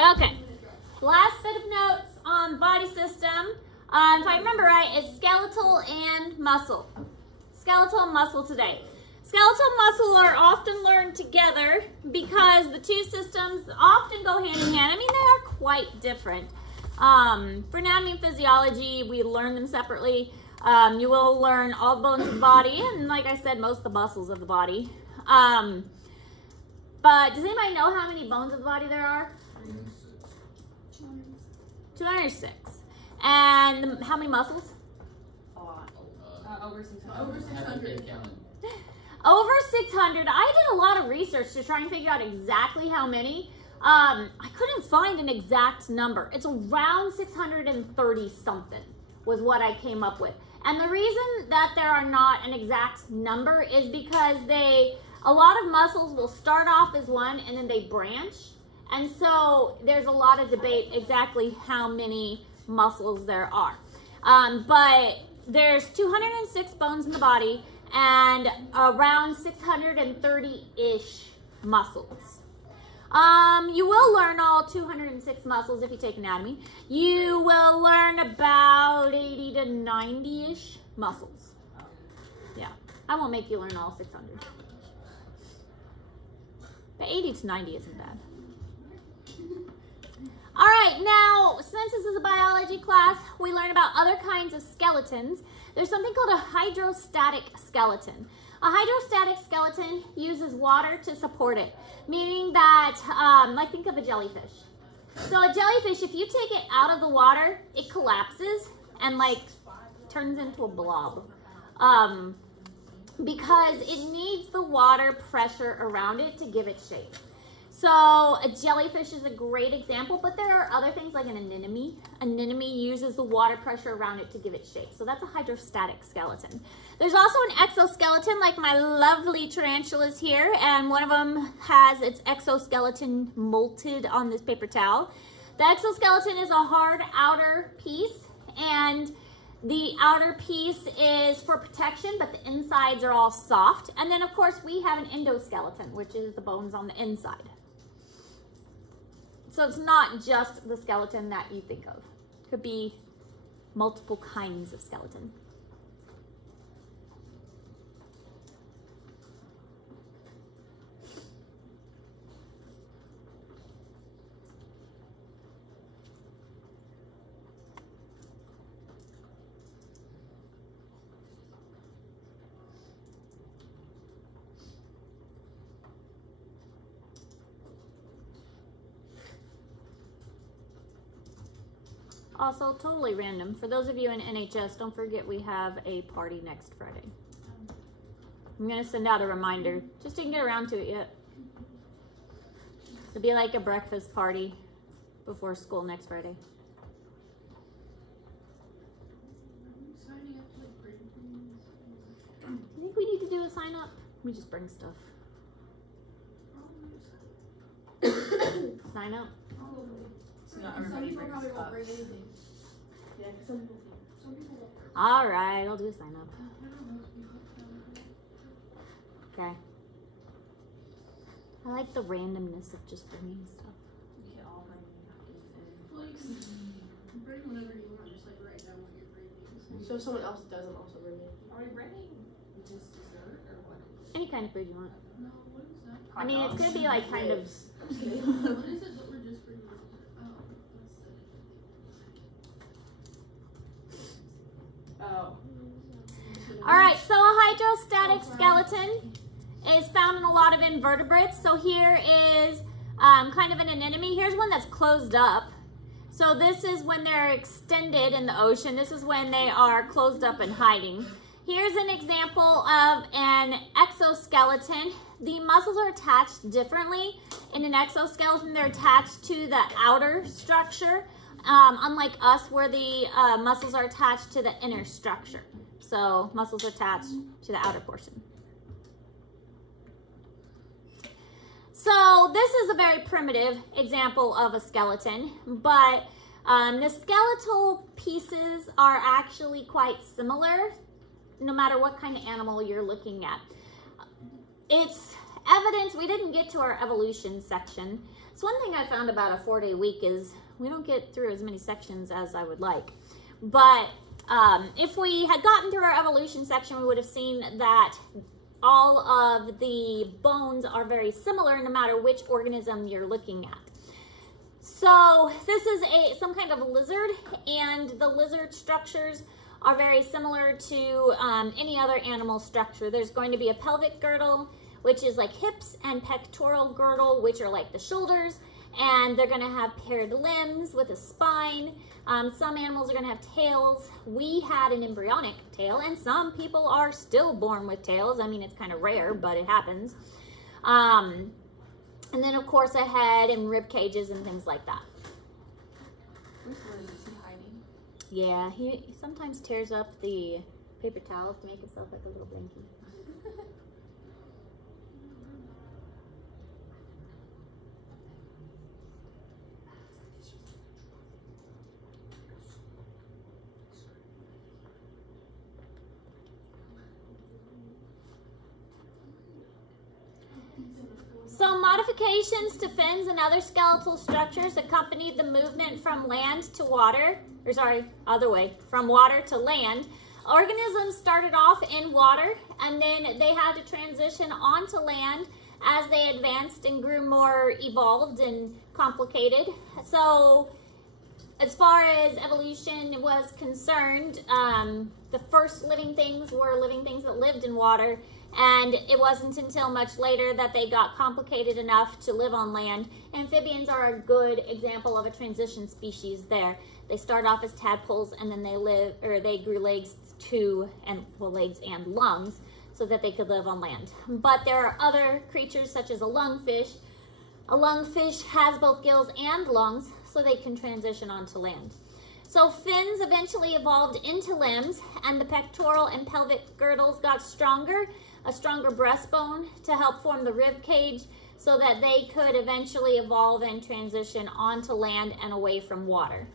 Okay, last bit of notes on body system, if I remember right, is skeletal and muscle. Skeletal and muscle today. Skeletal and muscle are often learned together because the two systems often go hand in hand. I mean, they are quite different. For anatomy and physiology, we learn them separately. You will learn all the bones of the body and, like I said, most of the muscles of the body. But does anybody know how many bones of the body there are? 206. And how many muscles? A lot. Over 600. Over 600. Over 600. I did a lot of research to try and figure out exactly how many. I couldn't find an exact number. It's around 630 something was what I came up with. And the reason that there are not an exact number is because a lot of muscles will start off as one and then they branch. And so there's a lot of debate exactly how many muscles there are. But there's 206 bones in the body and around 630-ish muscles. You will learn all 206 muscles if you take anatomy. You will learn about 80 to 90-ish muscles. Yeah, I won't make you learn all 600. But 80 to 90 isn't bad. All right, now, since this is a biology class, we learn about other kinds of skeletons. There's something called a hydrostatic skeleton. A hydrostatic skeleton uses water to support it, meaning that, like think of a jellyfish. So a jellyfish, if you take it out of the water, it collapses and like turns into a blob. Because it needs the water pressure around it to give it shape. So a jellyfish is a great example, but there are other things like an anemone. Anemone uses the water pressure around it to give it shape. So that's a hydrostatic skeleton. There's also an exoskeleton like my lovely tarantulas here, and one of them has its exoskeleton molted on this paper towel. The exoskeleton is a hard outer piece, and the outer piece is for protection, but the insides are all soft. And then of course we have an endoskeleton, which is the bones on the inside. So it's not just the skeleton that you think of. It could be multiple kinds of skeleton. Also, totally random. For those of you in NHS, don't forget we have a party next Friday. I'm going to send out a reminder. Just didn't get around to it yet. It'll be like a breakfast party before school next Friday. I think we need to do a sign up. We just bring stuff. Sign up. Some people probably won't bring anything. Yeah, some people won't. All right, I'll do a sign up. Okay. I like the randomness of just bringing stuff. We can all bring anything. Bring whatever you want, just like write down what you're bringing. So if someone else doesn't also bring it. Are we bringing just dessert or what? Any kind of food you want. No, what is that? I mean, it's gonna be like kind of. What is it that we're just bringing? Oh. All right, so a hydrostatic skeleton is found in a lot of invertebrates. So here is kind of an anemone. Here's one that's closed up. So this is when they're extended in the ocean. This is when they are closed up and hiding. Here's an example of an exoskeleton. The muscles are attached differently. In an exoskeleton, they're attached to the outer structure. Unlike us, where the muscles are attached to the inner structure. So muscles attached to the outer portion. So this is a very primitive example of a skeleton, but the skeletal pieces are actually quite similar, no matter what kind of animal you're looking at. It's evidence, we didn't get to our evolution section. So one thing I found about a 4-day week is we don't get through as many sections as I would like. But if we had gotten through our evolution section, we would have seen that all of the bones are very similar no matter which organism you're looking at. So this is some kind of a lizard, and the lizard structures are very similar to any other animal structure. There's going to be a pelvic girdle, which is like hips, and pectoral girdle, which are like the shoulders, and they're going to have paired limbs with a spine. Some animals are going to have tails. We had an embryonic tail, and some people are still born with tails. I mean, it's kind of rare, but it happens. And then, of course, a head and rib cages and things like that. Which one is he hiding? Yeah, he sometimes tears up the paper towels to make himself like a little blankie. So modifications to fins and other skeletal structures accompanied the movement from land to water, or sorry, other way, from water to land. Organisms started off in water, and then they had to transition onto land as they advanced and grew more evolved and complicated. So as far as evolution was concerned, the first living things were living things that lived in water. And it wasn't until much later that they got complicated enough to live on land. Amphibians are a good example of a transition species there. They start off as tadpoles, and then they grew legs and lungs so that they could live on land. But there are other creatures such as a lungfish. A lungfish has both gills and lungs, so they can transition onto land. So fins eventually evolved into limbs, and the pectoral and pelvic girdles got stronger, a stronger breastbone to help form the rib cage so that they could eventually evolve and transition onto land and away from water.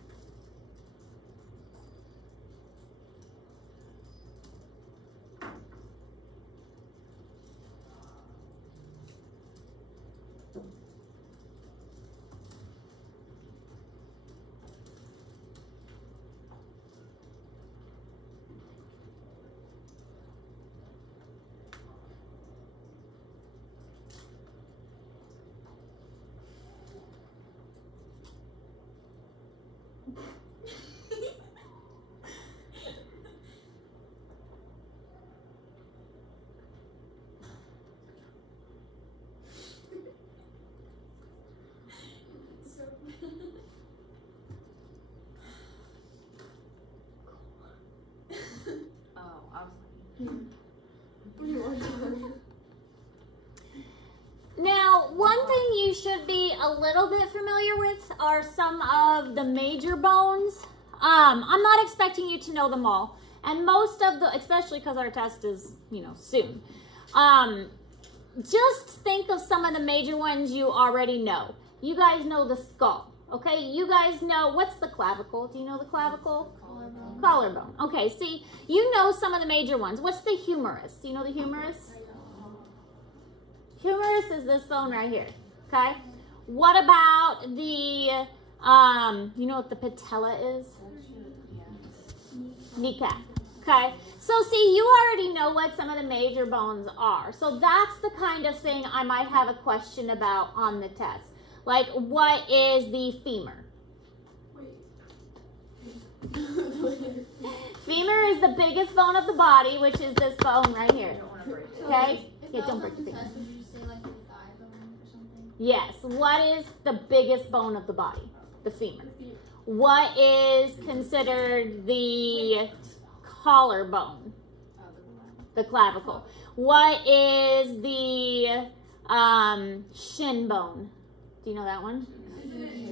Now, one thing you should be a little bit familiar with are some of the major bones. I'm not expecting you to know them all. And most of the, especially because our test is, soon. Just think of some of the major ones you already know. You guys know the skull, okay? You guys know, what's the clavicle? Do you know the clavicle? Collarbone. Collarbone. Okay, see, you know some of the major ones. What's the humerus? Do you know the humerus? Humerus is this bone right here, okay? What about the, you know what the patella is? Kneecap, okay? So see, you already know what some of the major bones are. So that's the kind of thing I might have a question about on the test. Like, what is the femur? Femur is the biggest bone of the body, which is this bone right here, okay? Yeah, don't break the finger. Yes, what is the biggest bone of the body? The femur. What is considered the collarbone? The clavicle. What is the shin bone? Do you know that one?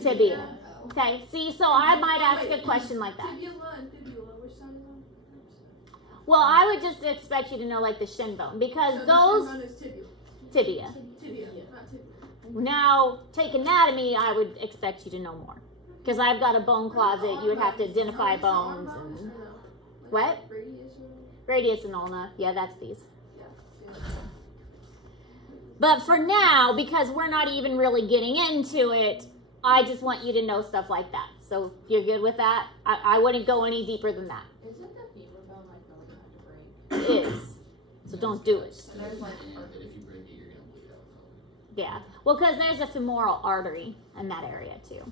Tibia. Okay, see, so I might ask a question like that. Tibula and fibula, which side is on? Well, I would just expect you to know like the shin bone, because So those... the shin bone is tibia. Tibia. Tibia, not tibia. Now, take anatomy, I would expect you to know more. Because I've got a bone closet, you would have to identify bones. And... What? Radius or... Radius and ulna. Yeah, that's these. Yeah. But for now, because we're not even really getting into it, I just want you to know stuff like that. So you're good with that? I wouldn't go any deeper than that. Isn't the femur bone like really hard to break? It is. So don't do it. So there's like If you break it, you're gonna bleed out. Yeah. Well, because there's a femoral artery in that area too.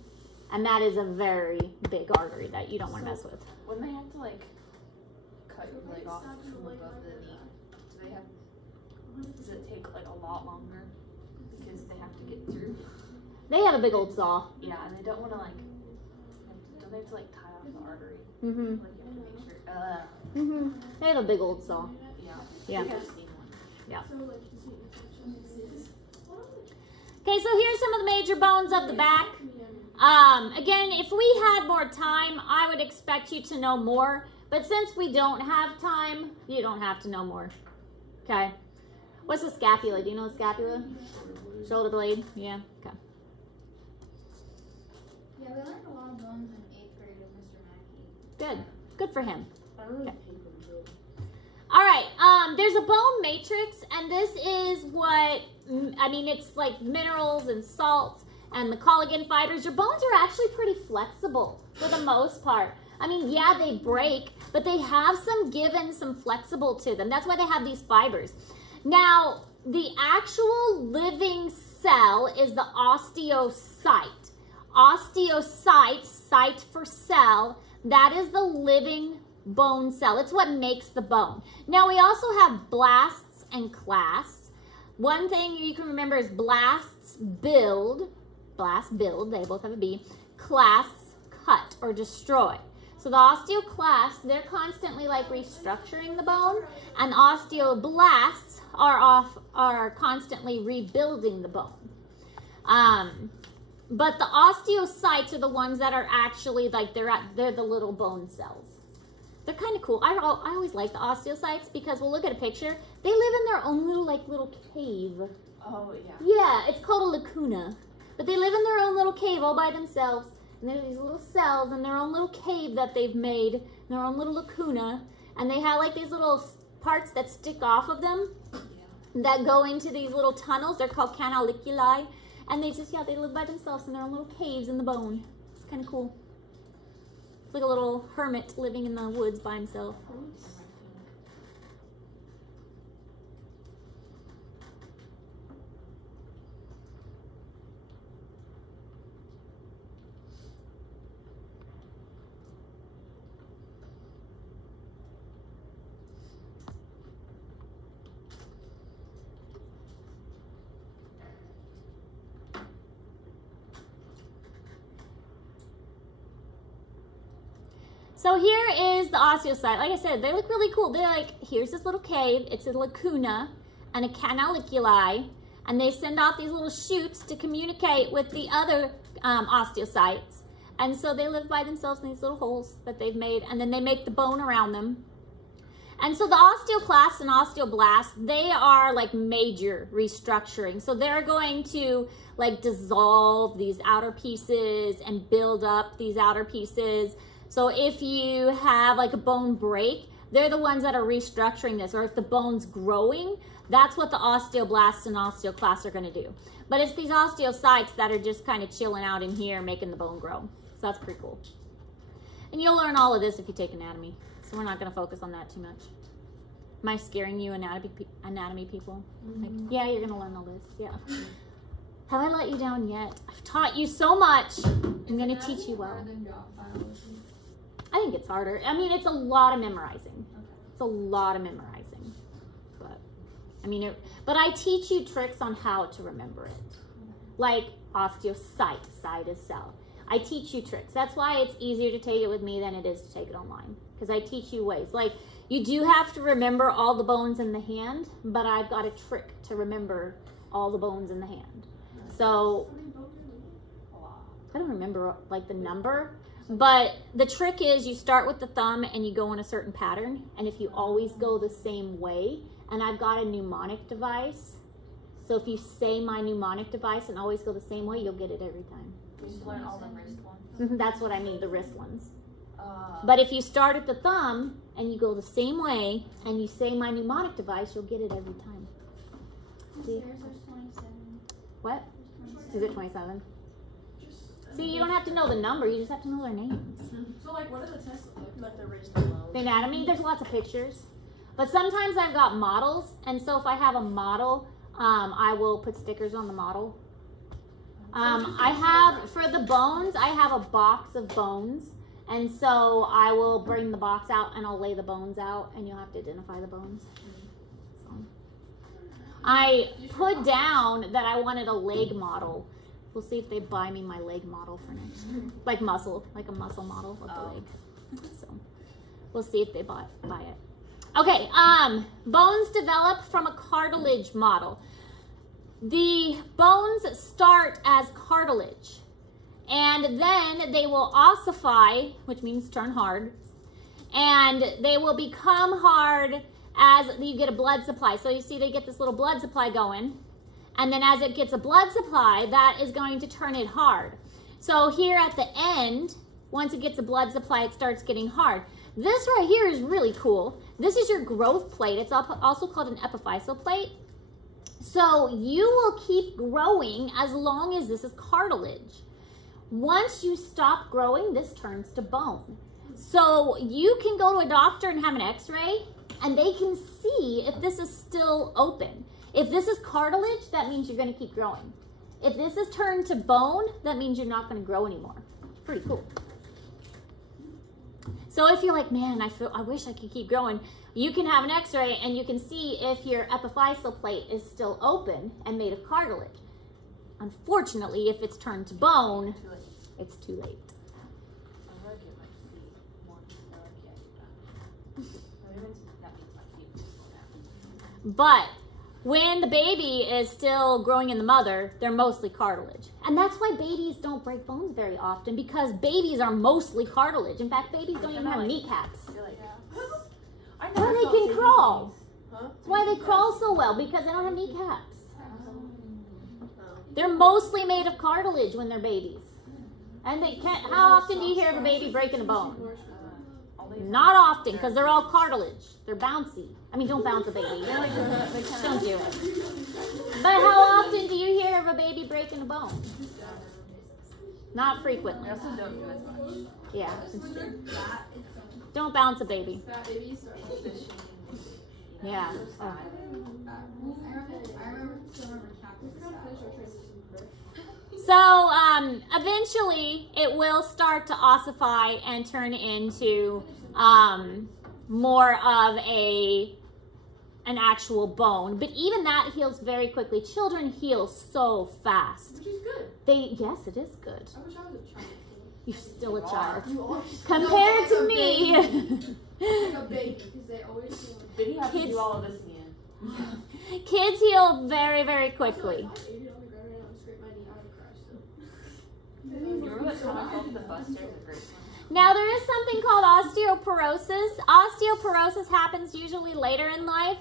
And that is a very big artery that you don't want to mess with. Wouldn't they have to like cut your leg off from above the knee? Do they have? Does it take like a lot longer because they have to get through? They have a big old saw. Yeah, and they don't want to like. Don't they have to like tie off the artery? Mm-hmm. Like you have to make sure. Mm-hmm. They have a big old saw. Yeah. Yeah. I think I've seen one. Yeah. Okay, so here's some of the major bones of the back. Again, if we had more time, I would expect you to know more. But since we don't have time, you don't have to know more. Okay. What's the scapula? Do you know the scapula? Shoulder blade. Yeah. Okay. Yeah, we learned a lot of bones in 8th grade with Mr. Mackey. Good. Good for him. I really Okay. hate them too. All right. There's a bone matrix, and this is what, I mean, it's like minerals and salts and the collagen fibers. Your bones are actually pretty flexible for the most part. I mean, yeah, they break, but they have some give and some flexible to them. That's why they have these fibers. Now, the actual living cell is the osteocyte. Osteocyte, site for cell, that is the living bone cell. It's what makes the bone. Now, we also have blasts and clasts. One thing you can remember is blasts build, they both have a B. Clasts cut or destroy. So the osteoclasts, they're constantly like restructuring the bone, and osteoblasts are constantly rebuilding the bone. But the osteocytes are the ones that are actually like, they're the little bone cells. They're kind of cool. I always like the osteocytes because we'll look at a picture. They live in their own little cave. Oh yeah. Yeah, it's called a lacuna. But they live in their own little cave all by themselves. And they're these little cells in their own little cave that they've made, in their own little lacuna. And they have like these little parts that stick off of them that go into these little tunnels. They're called canaliculi. And they just, they live by themselves in their own little caves in the bone. It's kind of cool. It's like a little hermit living in the woods by himself. So here is the osteocyte. Like I said, they look really cool. They're like, here's this little cave. It's a lacuna and a canaliculi. And they send off these little shoots to communicate with the other osteocytes. And so they live by themselves in these little holes that they've made. And then they make the bone around them. And so the osteoclasts and osteoblasts, they are like major restructuring. So they're going to like dissolve these outer pieces and build up these outer pieces. So if you have like a bone break, they're the ones that are restructuring this. Or if the bone's growing, that's what the osteoblasts and osteoclasts are going to do. But it's these osteocytes that are just kind of chilling out in here, making the bone grow. So that's pretty cool. And you'll learn all of this if you take anatomy. So we're not going to focus on that too much. Am I scaring you, anatomy people? Mm-hmm. Like, yeah, you're going to learn all this. Yeah. Have I let you down yet? I've taught you so much. I'm going to teach you well. I think it's harder. I mean, it's a lot of memorizing. Okay. It's a lot of memorizing. But, I mean, but I teach you tricks on how to remember it. Like osteocyte, site is cell. I teach you tricks. That's why it's easier to take it with me than it is to take it online. Because I teach you ways. Like, you do have to remember all the bones in the hand, but I've got a trick to remember all the bones in the hand. So, I don't remember like the number. But the trick is you start with the thumb and you go in a certain pattern. And if you always go the same way, and I've got a mnemonic device. So if you say my mnemonic device and always go the same way, you'll get it every time. You just learn all the wrist ones. That's what I mean, the wrist ones. But if you start at the thumb and you go the same way and you say my mnemonic device, you'll get it every time. The stairs are What? Is it 27? See, you don't have to know the number. You just have to know their names. So, like, what are the tests like they're raised alone? The anatomy, there's lots of pictures. But sometimes I've got models, and so if I have a model, I will put stickers on the model. I have, for the bones, I have a box of bones. And so I will bring the box out and I'll lay the bones out and you'll have to identify the bones. So. I put down that I wanted a leg model. We'll see if they buy me my leg model for next year. Like muscle, like a muscle model of the leg. So we'll see if they buy it. Okay, bones develop from a cartilage model. The bones start as cartilage. And then they will ossify, which means turn hard. And they will become hard as you get a blood supply. So you see they get this little blood supply going. And then as it gets a blood supply, that is going to turn it hard. So here at the end, once it gets a blood supply, it starts getting hard. This right here is really cool. This is your growth plate. It's also called an epiphyseal plate. So you will keep growing as long as this is cartilage. Once you stop growing, this turns to bone. So you can go to a doctor and have an x-ray and they can see if this is still open. If this is cartilage, that means you're gonna keep growing. If this is turned to bone, that means you're not gonna grow anymore. Pretty cool. So if you're like, man, I wish I could keep growing, you can have an x-ray and you can see if your epiphyseal plate is still open and made of cartilage. Unfortunately, if it's turned to bone, it's too late. But when the baby is still growing in the mother, they're mostly cartilage. And that's why babies don't break bones very often, because babies are mostly cartilage. In fact, babies don't even have kneecaps. That's why they can crawl. That's why they crawl so well, because they don't have kneecaps. They're mostly made of cartilage when they're babies. And they can't, how often do you hear of a baby breaking a bone? Not often, because they're all cartilage. They're bouncy. I mean, don't bounce a baby. Don't do it. But how often do you hear of a baby breaking a bone? Not frequently. I also don't do as much. Yeah, it's true. Don't bounce a baby. Yeah. Oh. I remember So eventually it will start to ossify and turn into more of an actual bone. But even that heals very quickly. Children heal so fast. Which is good. Yes, it is good. I wish I was a child. You're still a child. You are. Compared to me. Like a baby, because they always feel like... Then you have to do all of this again. Kids heal very, very quickly. If I ate it on the ground right now and scraped my knee, I would crash still. You remember what time I fell off the bus during the first one? Now, there is something called osteoporosis. Osteoporosis happens usually later in life.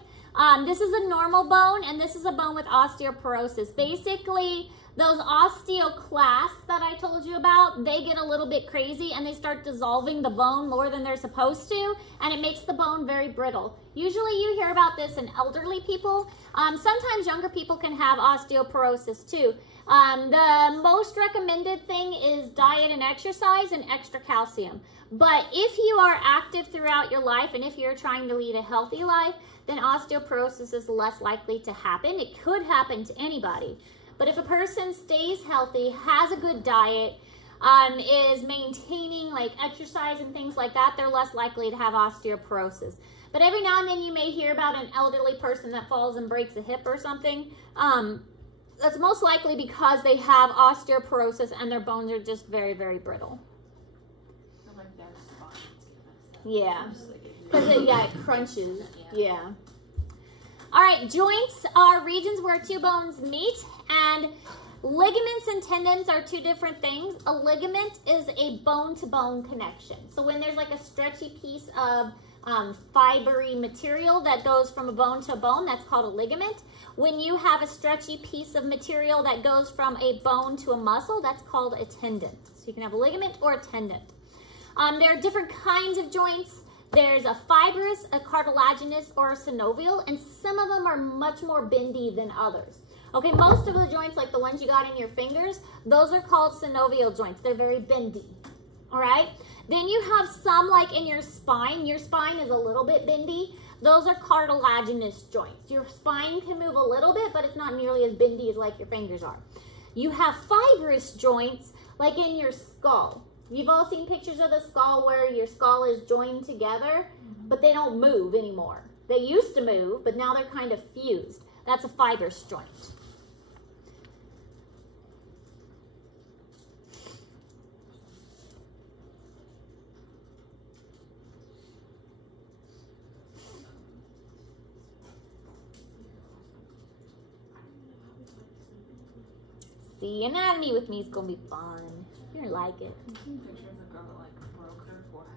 This is a normal bone, and this is a bone with osteoporosis. Basically, those osteoclasts that I told you about, they get a little bit crazy, and they start dissolving the bone more than they're supposed to, and it makes the bone very brittle. Usually, you hear about this in elderly people. Sometimes younger people can have osteoporosis, too. The most recommended thing is diet and exercise and extra calcium. But if you are active throughout your life and if you're trying to lead a healthy life, then osteoporosis is less likely to happen. It could happen to anybody. But if a person stays healthy, has a good diet, is maintaining like exercise and things like that, they're less likely to have osteoporosis. But every now and then you may hear about an elderly person that falls and breaks a hip or something. That's most likely because they have osteoporosis and their bones are just very, very brittle. Like their spine. Yeah, because it crunches. Yeah. All right, joints are regions where two bones meet, and ligaments and tendons are two different things. A ligament is a bone-to-bone connection. So when there's like a stretchy piece of fibery material that goes from a bone to a bone, that's called a ligament. When you have a stretchy piece of material that goes from a bone to a muscle, that's called a tendon. So you can have a ligament or a tendon. There are different kinds of joints. There's a fibrous, a cartilaginous, or a synovial, and some of them are much more bendy than others. Okay, most of the joints, like the ones you got in your fingers, those are called synovial joints. They're very bendy, all right? Then you have some like in your spine. Your spine is a little bit bendy. Those are cartilaginous joints. Your spine can move a little bit, but it's not nearly as bendy as like your fingers are. You have fibrous joints like in your skull. You've all seen pictures of the skull where your skull is joined together, but they don't move anymore. They used to move, but now they're kind of fused. That's a fibrous joint. See anatomy with me is gonna be fun. You're gonna like it. I've seen pictures of a girl that like broke her forehead.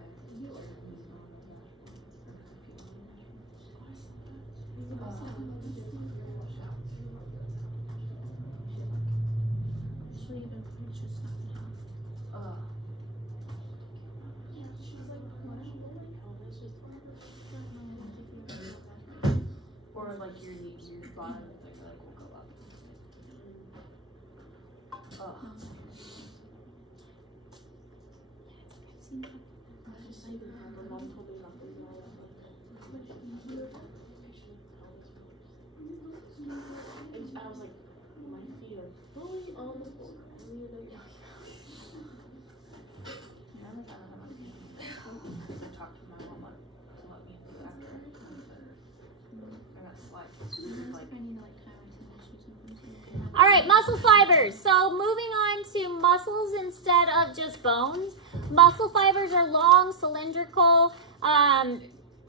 Or like your bottom like will go up. I was like, my feet are fully on the floor. I talked to my mom to let me do after I got slides. All right, muscle fibers. So moving on to muscles instead of just bones. Muscle fibers are long, cylindrical.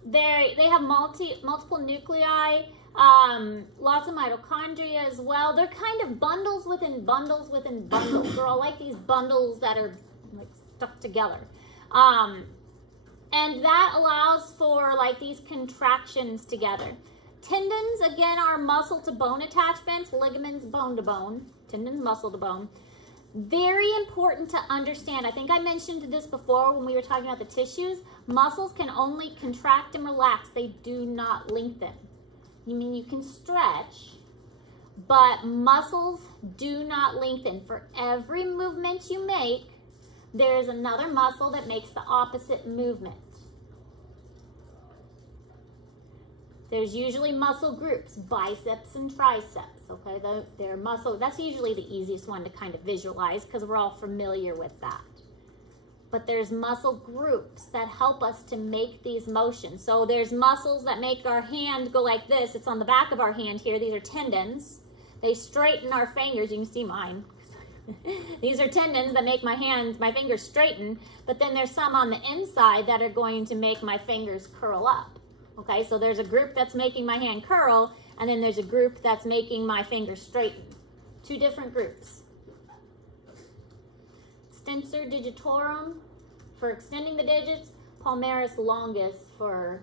They have multiple nuclei. Lots of mitochondria as well. They're kind of bundles within bundles within bundles. They're all like these bundles that are like stuck together. And that allows for like these contractions together. Tendons, again, are muscle to bone attachments. Ligaments, bone to bone. Tendons, muscle to bone. Very important to understand. I think I mentioned this before when we were talking about the tissues. Muscles can only contract and relax. They do not lengthen. You mean you can stretch, but muscles do not lengthen. For every movement you make, there's another muscle that makes the opposite movement. There's usually muscle groups, biceps and triceps, okay? They're muscle, that's usually the easiest one to kind of visualize because we're all familiar with that. But there's muscle groups that help us to make these motions. So there's muscles that make our hand go like this. It's on the back of our hand here. These are tendons. They straighten our fingers. You can see mine. These are tendons that make my fingers straighten. But then there's some on the inside that are going to make my fingers curl up. Okay, so there's a group that's making my hand curl, and then there's a group that's making my fingers straighten. Two different groups. Extensor digitorum for extending the digits, palmaris longus for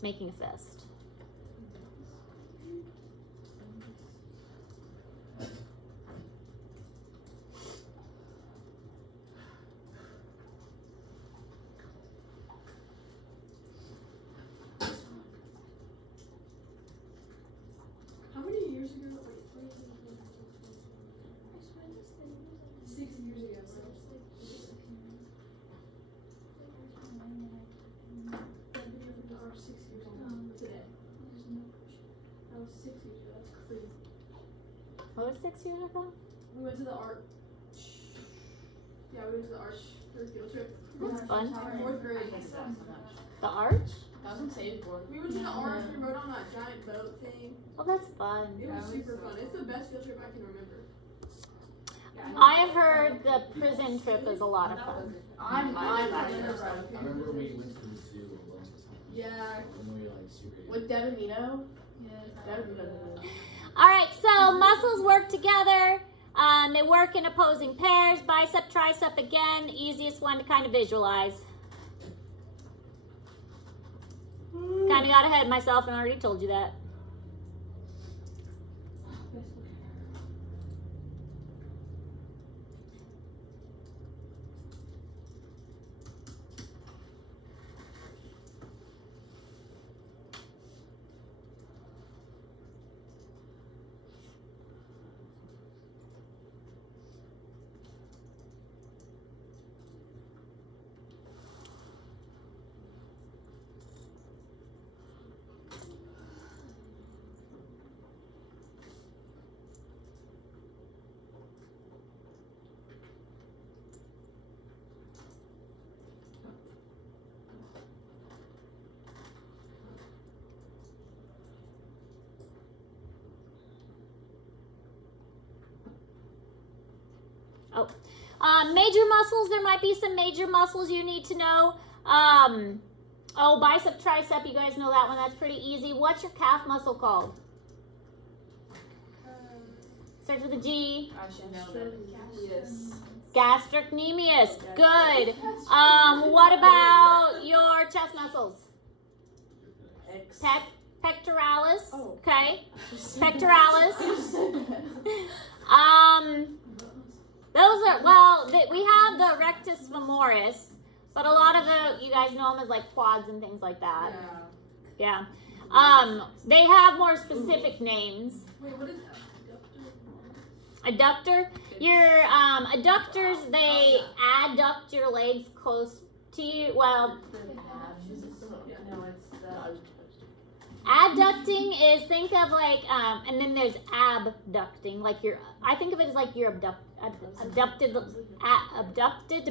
making a fist. How many years ago? Wait, 6 years ago. That video of the art 6 years ago today. That was 6 years ago. That's crazy. What was 6 years ago? We went to the art. Yeah, we went to the art for a field trip. That's fun. 4th grade. The arch? Doesn't say it for. We went to the art. We rode on that giant boat thing. Oh, that's fun. It was super fun. It's the best field trip I can remember. I've heard the prison trip is a lot of fun. I remember we went to the zoo a bunch of times. Yeah. When we were like super young. With Devin Mino. Yeah. Devin Mino. All right, so muscles work together. They work in opposing pairs. Bicep, tricep, again, easiest one to kind of visualize. Kind of got ahead of myself and already told you that. out. Major muscles, there might be some major muscles you need to know. Oh, bicep, tricep, you guys know that one. That's pretty easy. What's your calf muscle called? Starts with a G. I should know that. Yes. Gastrocnemius. Good. What about your chest muscles? Pectoralis. Oh. Okay. Pectoralis. Those are, well, we have the rectus femoris, but a lot of you guys know them as like quads and things like that. Yeah. They have more specific names. Wait, what is Adductor. Your adductors, they adduct your legs close to you. Well, No, it's the. adducting is, think of like, and then there's abducting. Like I think of it as like you're abducted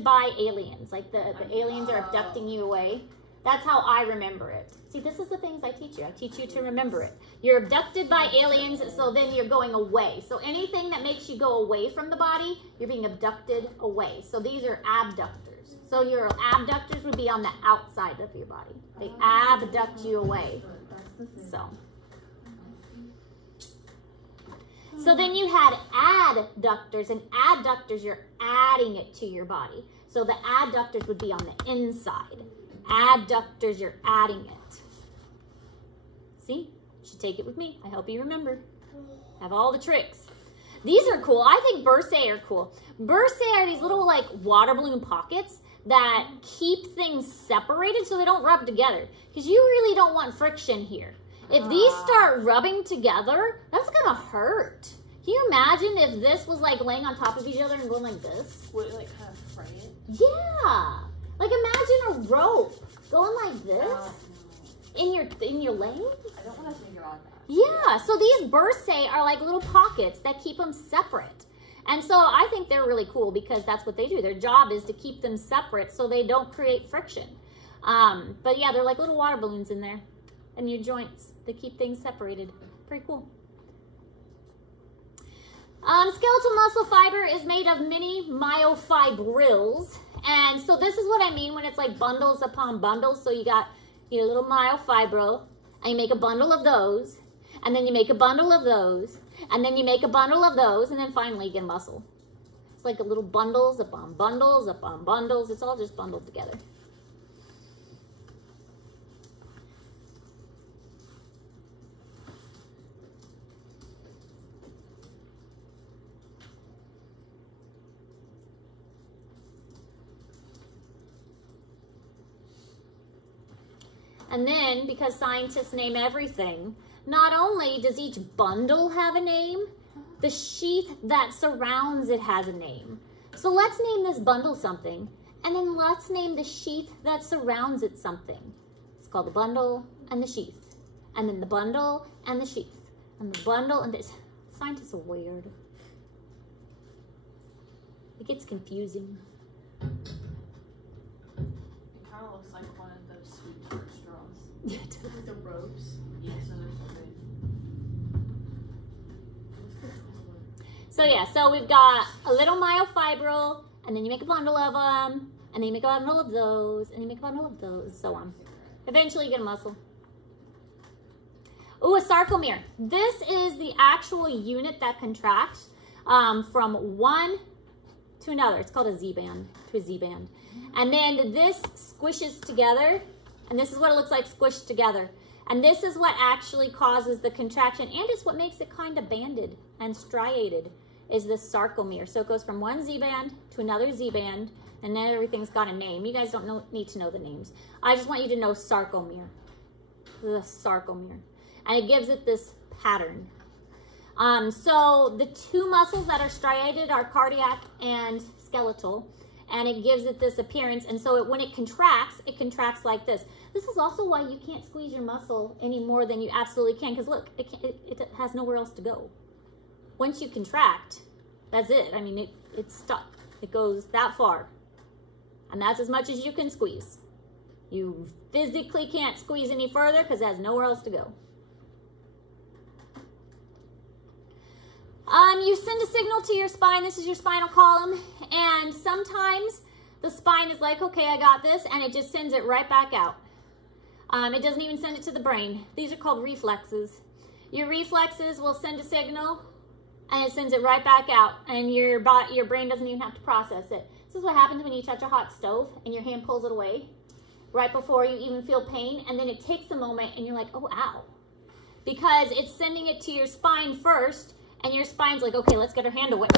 by aliens. Like the aliens are abducting you away. That's how I remember it. See, this is the things I teach you. I teach you to remember it. You're abducted by aliens, so then you're going away. So anything that makes you go away from the body, you're being abducted away. So these are abductors. So your abductors would be on the outside of your body. They abduct you away. So then you had adductors, and adductors, you're adding it to your body. So the adductors would be on the inside. Adductors, you're adding it. See? You should take it with me. I help you remember. Have all the tricks. These are cool. I think bursae are cool. Bursae are these little like water balloon pockets that keep things separated so they don't rub together. Because you really don't want friction here. If these start rubbing together, that's gonna hurt. Can you imagine if this was like laying on top of each other and going like this? Would it like kind of fray it? Yeah. Like imagine a rope going like this in your legs. I don't want to think about that. Yeah. So these bursae are like little pockets that keep them separate. And so I think they're really cool because that's what they do. Their job is to keep them separate so they don't create friction. But yeah, they're like little water balloons in there in your joints. They keep things separated. Pretty cool. Skeletal muscle fiber is made of many myofibrils. And so this is what I mean when it's like bundles upon bundles. So you got your little myofibril, and you make a bundle of those, and then you make a bundle of those, and then you make a bundle of those, and then finally you get a muscle. It's like a little bundles upon bundles upon bundles. It's all just bundled together. And then, because scientists name everything, not only does each bundle have a name, the sheath that surrounds it has a name. So let's name this bundle something, and then let's name the sheath that surrounds it something. It's called the bundle and the sheath. And then the bundle and the sheath. And the bundle and this. Scientists are weird. It gets confusing. It kind of looks like one of those sweet tart straws. Yeah, the ropes? Yeah, so they're so good. So yeah, so we've got a little myofibril, and then you make a bundle of them, and then you make a bundle of those, and you make a bundle of those, so on. Eventually you get a muscle. Ooh, a sarcomere. This is the actual unit that contracts from one to another. It's called a Z-band, to a Z-band. And then this squishes together, and this is what it looks like squished together. And this is what actually causes the contraction, and it's what makes it kind of banded and striated, is this sarcomere. So it goes from one Z-band to another Z-band, and then everything's got a name. You guys don't need to know the names. I just want you to know sarcomere, the sarcomere. And it gives it this pattern. So the two muscles that are striated are cardiac and skeletal, and it gives it this appearance. And so when it contracts like this. This is also why you can't squeeze your muscle any more than you absolutely can, because look, it has nowhere else to go. Once you contract, that's it. I mean, it's stuck. It goes that far. And that's as much as you can squeeze. You physically can't squeeze any further because it has nowhere else to go. You send a signal to your spine. This is your spinal column. And sometimes the spine is like, okay, I got this. And it just sends it right back out. It doesn't even send it to the brain. These are called reflexes. Your reflexes will send a signal and it sends it right back out. And your brain doesn't even have to process it. This is what happens when you touch a hot stove and your hand pulls it away right before you even feel pain. And then it takes a moment and you're like, oh, ow. Because it's sending it to your spine first. And your spine's like, okay, let's get our hand away.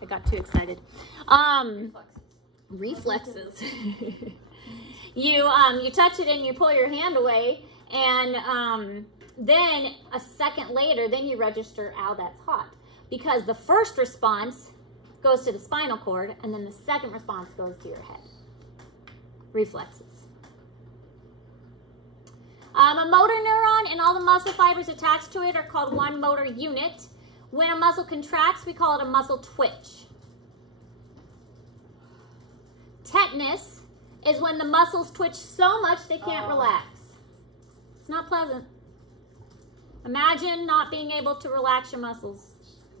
I got too excited. Reflexes. You touch it and you pull your hand away, and then a second later, then you register, ow, that's hot. Because the first response goes to the spinal cord, and then the second response goes to your head. Reflexes. A motor neuron and all the muscle fibers attached to it are called one motor unit. When a muscle contracts, we call it a muscle twitch. Tetanus is when the muscles twitch so much they can't relax. It's not pleasant. Imagine not being able to relax your muscles.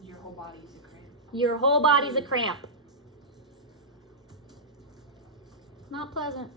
Your whole body's a cramp. Your whole body's a cramp. Not pleasant.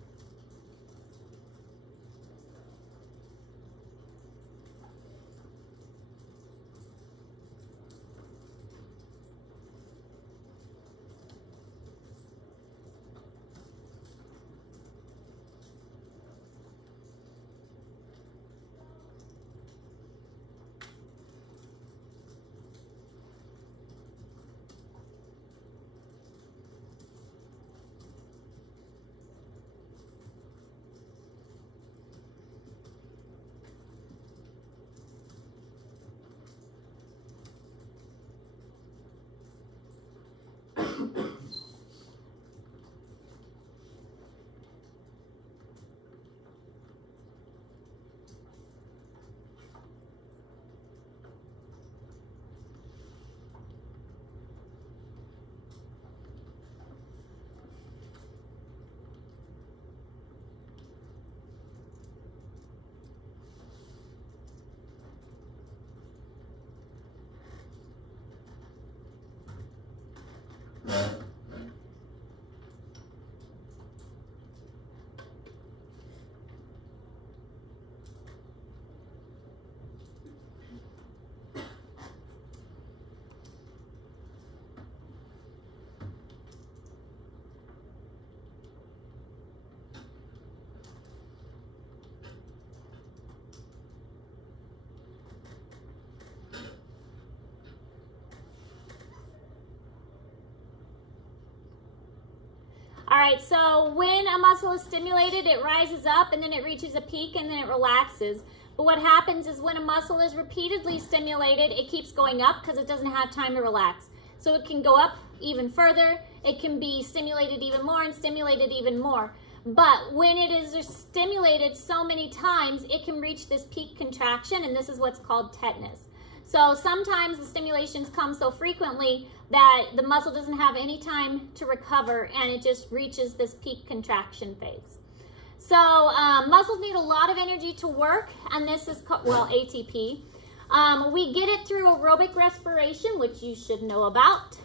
All right, so when a muscle is stimulated, it rises up and then it reaches a peak and then it relaxes. But what happens is when a muscle is repeatedly stimulated, it keeps going up because it doesn't have time to relax. So it can go up even further. It can be stimulated even more and stimulated even more. But when it is stimulated so many times, it can reach this peak contraction, and this is what's called tetanus. So sometimes the stimulations come so frequently that the muscle doesn't have any time to recover and it just reaches this peak contraction phase. So muscles need a lot of energy to work, and this is called, well, ATP. We get it through aerobic respiration, which you should know about,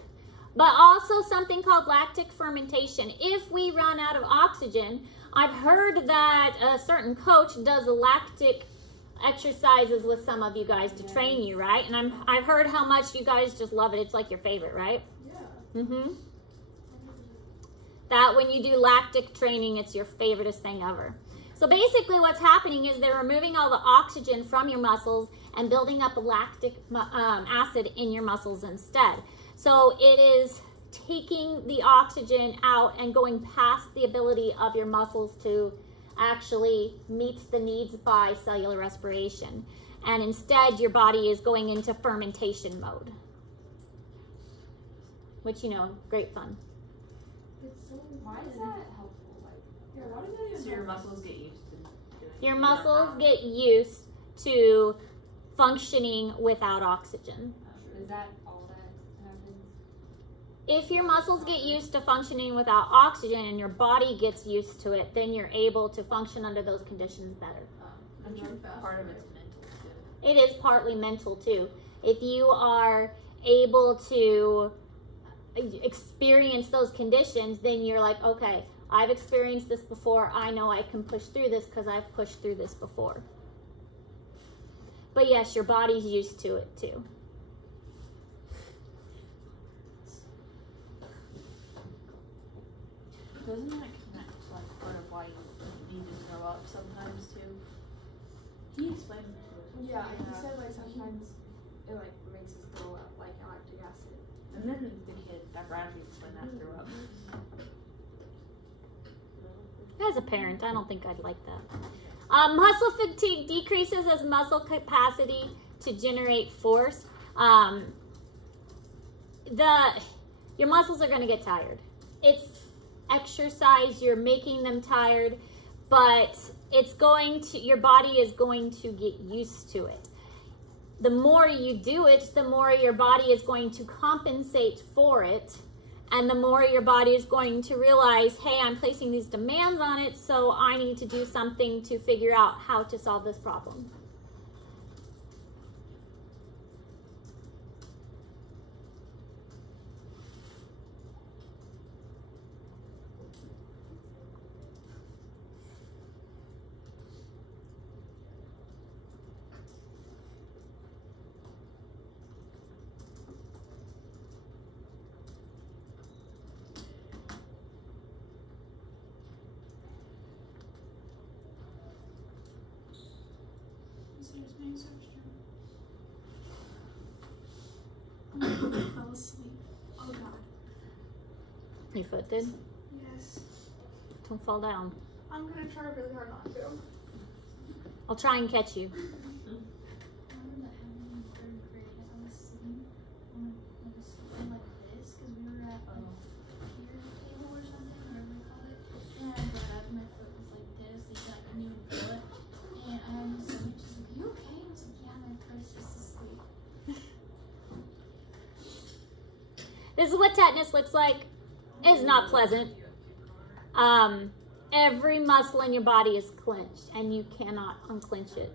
but also something called lactic fermentation. If we run out of oxygen, I've heard that a certain coach does lactic exercises with some of you guys to train you, right? And I've heard how much you guys just love it. It's like your favorite, right? Yeah. That when you do lactic training, it's your favoriteest thing ever. So basically what's happening is they're removing all the oxygen from your muscles and building up lactic acid in your muscles instead. So it is taking the oxygen out and going past the ability of your muscles to actually meet the needs by cellular respiration. And instead, your body is going into fermentation mode. Which, you know, great fun. It's so, why is that helpful? Like, yeah, why does that even so your muscles get used to doing it? Your muscles get used to functioning without oxygen. Is that all that happens? If your muscles get used to functioning without oxygen and your body gets used to it, then you're able to function under those conditions better. I'm sure part of it's mental too. It is partly mental too. If you are able to experience those conditions, then you're like, okay, I've experienced this before. I know I can push through this because I've pushed through this before. But yes, your body's used to it too. Doesn't that connect to like part of why you need to throw up sometimes too? He explained it to us. Yeah, he said like sometimes it like makes us throw up, like lactic acid. And then the kid that Bradley explained that threw up. As a parent, I don't think I'd like that. Muscle fatigue decreases as muscle capacity to generate force. Your muscles are going to get tired. It's exercise, you're making them tired, but your body is going to get used to it. The more you do it, the more your body is going to compensate for it. And the more your body is going to realize, hey, I'm placing these demands on it, so I need to do something to figure out how to solve this problem. I fell asleep. Oh god. Your foot did? Yes. Don't fall down. I'm gonna try really hard not to. I'll try and catch you. I remember that happened in 3rd grade. I was sitting on like this because we were at a pier table or something, whatever they call it. And I got up and my foot was like this, like I couldn't even feel it. And I was like, she's like, "You okay?" I was like, "Yeah, my foot's just asleep." This is what tetanus looks like. It's not pleasant. Every muscle in your body is clenched and you cannot unclench it.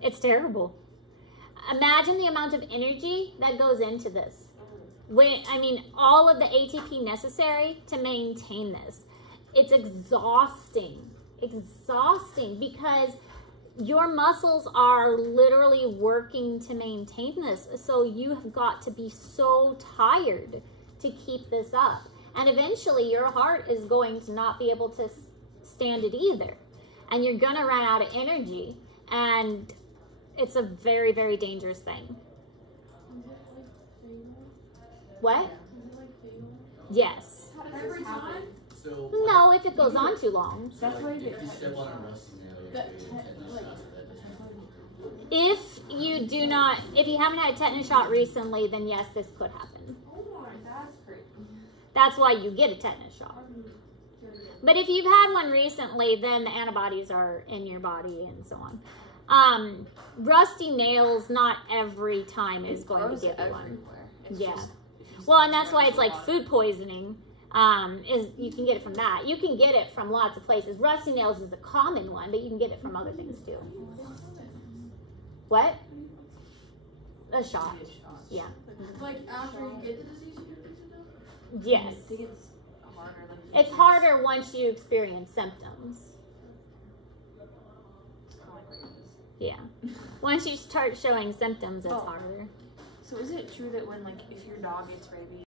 It's terrible. Imagine the amount of energy that goes into this. All of the ATP necessary to maintain this. It's exhausting. Exhausting because your muscles are literally working to maintain this. So you have got to be so tired to keep this up. And eventually your heart is going to not be able to stand it either. And you're going to run out of energy. And it's a very, very dangerous thing. What? Yes. Every time? So, No, if it goes on too long. so like, if you step on a rusty nail, you have to get a tetanus shot for that. If you haven't had a tetanus shot recently, then yes, this could happen. Oh my, that's crazy. That's why you get a tetanus shot. But if you've had one recently, then the antibodies are in your body and so on. Rusty nails, not every time is going to get one. Yeah. Well, and that's why it's like food poisoning. You can get it from that. You can get it from lots of places. Rusty nails is a common one, but you can get it from other things too. What? A shot. Yeah. Like after you get the disease, you get it? Yes. I think it's harder. It's harder once you experience symptoms. Yeah. Once you start showing symptoms, it's harder. So is it true that when, like, if your dog gets rabies,